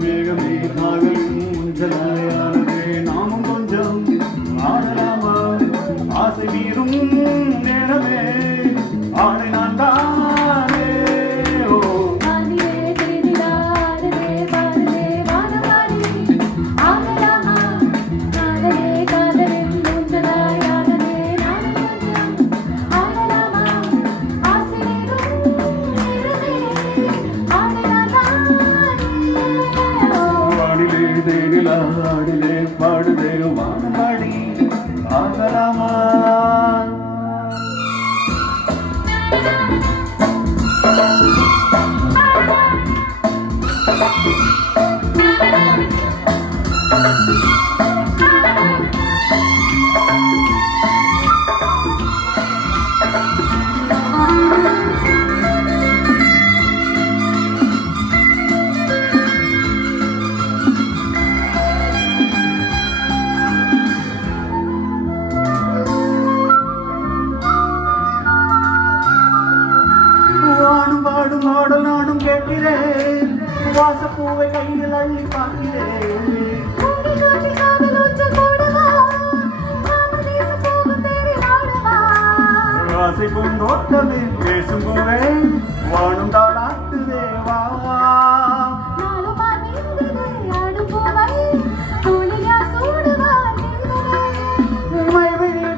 மேகமே காதலின் ஊஞ்சலாயானதே நாமும் கொஞ்சம் ஆடலாமா ஆசை மீறும் நேரமே ஆடை நான் தானே ஓ ஆடிலே பாடுதே வானமாடி ஆகலாமா பாடும் ஆடல் நானும் கேட்கிறேன் வாசப்பூவை கையில் அள்ளி பார்க்கிறேன் ஆசை பூந்தோட்டமே பேசும் பூவே வானும் தாளாட்டுதே வா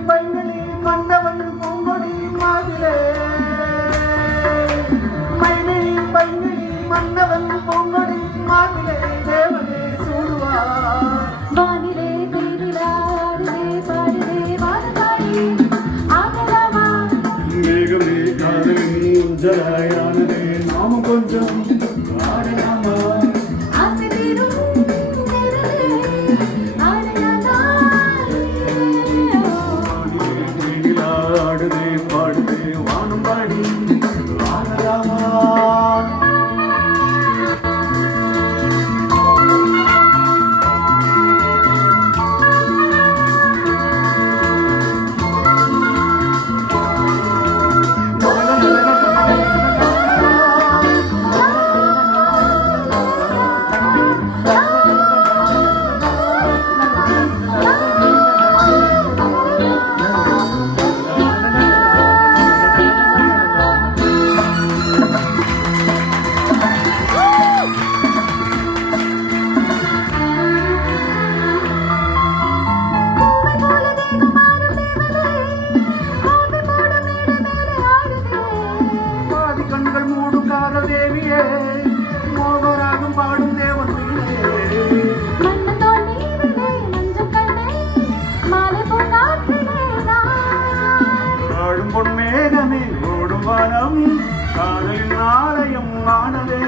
பைங்களி மன்னவன் பூங்கொடி மாதிலே பைங்கினி மன்னவன் பொங்கடி மாவிலே தேவனே சூடுவார் வானிலே பேரிலாடுதே பாடுதே வானதாடி ஆகலாமா மேகமே காதலின் ஊஞ்சலாயானதே நாமும் கொஞ்சம் ஆடலாமா ஆசை தீரும் ஆடுதே பாடுதே வானம் பாடி ஆகலாமா தேவியே மோகராகம் பாடும் தேவன் பாடும் பொன்மேகமே ஓடும் வானம் காதலின் ஆலயம் ஆனதே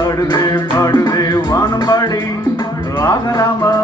ஆடுதே பாடுதே வானம் பாடி ஆகலாமா